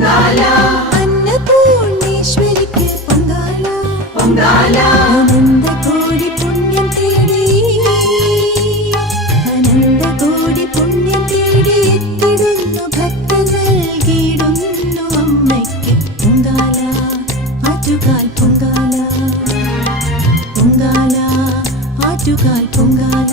പൊങ്കാല അന്നപൂർണേശ്വരിക്ക് പൊങ്കാല പൊങ്കാല അനന്തകോടി പുണ്യം തേടി അനന്തകോടി പുണ്യം തേടി എത്തിടുന്നു ഭക്തർ നൽകിയിടുന്നു അമ്മയ്ക്ക് പൊങ്കാല ആറ്റുകാൽ പൊങ്കാല പൊങ്കാല ആറ്റുകാൽ പൊങ്കാല